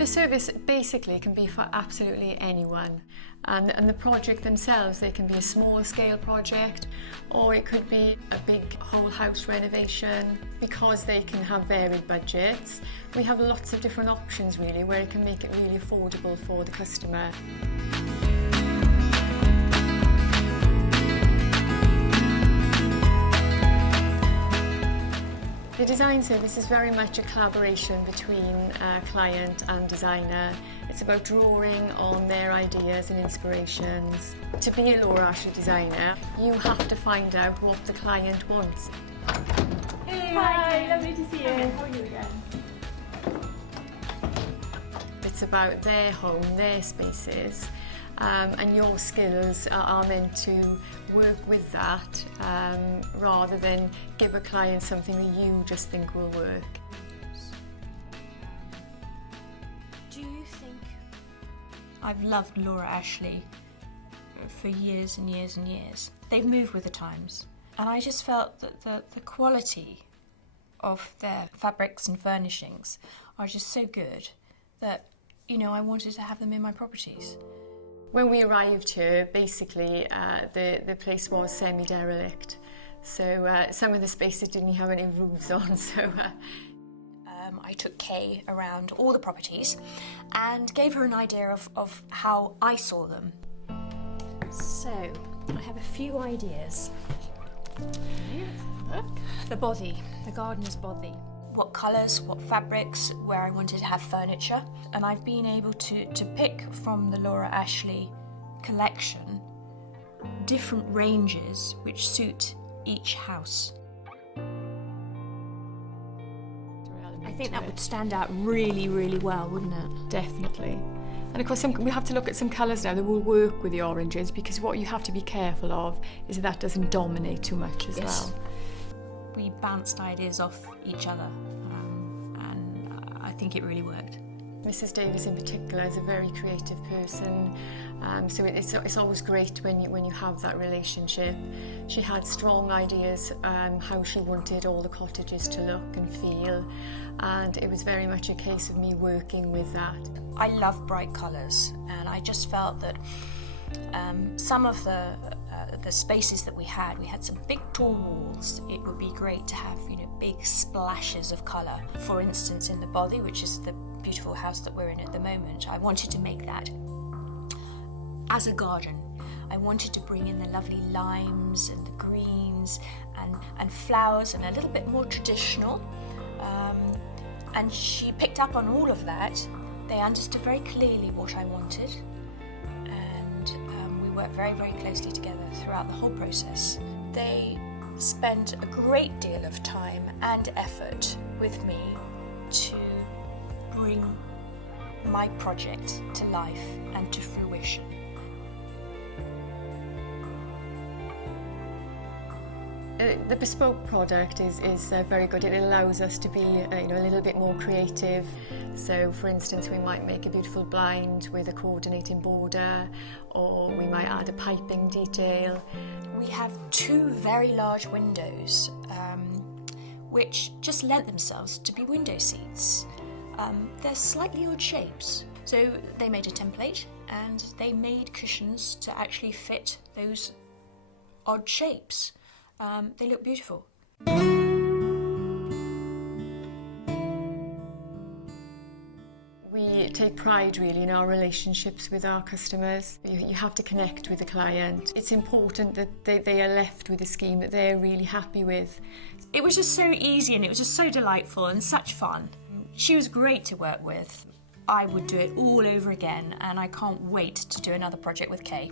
The service basically can be for absolutely anyone, and the project themselves, they can be a small scale project or it could be a big whole house renovation. Because they can have varied budgets, we have lots of different options really where it can make it really affordable for the customer. The design service is very much a collaboration between client and designer. It's about drawing on their ideas and inspirations. To be a Laura Ashley designer, you have to find out what the client wants. Hey, hi, lovely to see you. How are you again? It's about their home, their spaces, and your skills are meant to work with that rather than give a client something that you just think will work. Do you think... I've loved Laura Ashley for years and years and years. They've moved with the times, and I just felt that the quality of their fabrics and furnishings are just so good that, you know, I wanted to have them in my properties. When we arrived here, basically the place was semi-derelict, so some of the spaces didn't have any roofs on. So I took Kay around all the properties and gave her an idea of how I saw them. So I have a few ideas. The body, the gardener's body. What colours, what fabrics, where I wanted to have furniture. And I've been able to pick from the Laura Ashley collection different ranges which suit each house. I think that would stand out really, really well, wouldn't it? Definitely. And of course we have to look at some colours now that will work with the oranges, because what you have to be careful of is that doesn't dominate too much as well. We bounced ideas off each other, and I think it really worked. Mrs Davies in particular is a very creative person, so it's always great when you have that relationship. She had strong ideas how she wanted all the cottages to look and feel, and it was very much a case of me working with that. I love bright colours, and I just felt that some of the spaces that we had some big tall walls. It would be great to have, you know, big splashes of colour. For instance, in the body, which is the beautiful house that we're in at the moment, I wanted to make that as a garden. I wanted to bring in the lovely limes and the greens and flowers, and a little bit more traditional. And she picked up on all of that. They understood very clearly what I wanted. We worked very, very closely together throughout the whole process. They spent a great deal of time and effort with me to bring my project to life and to fruition. The bespoke product is very good. It allows us to be a little bit more creative. So for instance, we might make a beautiful blind with a coordinating border, or we might add a piping detail. We have two very large windows which just lent themselves to be window seats. They're slightly odd shapes. So they made a template and they made cushions to actually fit those odd shapes. They look beautiful. We take pride really in our relationships with our customers. You have to connect with the client. It's important that they are left with a scheme that they're really happy with. It was just so easy, and it was just so delightful and such fun. She was great to work with. I would do it all over again, and I can't wait to do another project with Kay.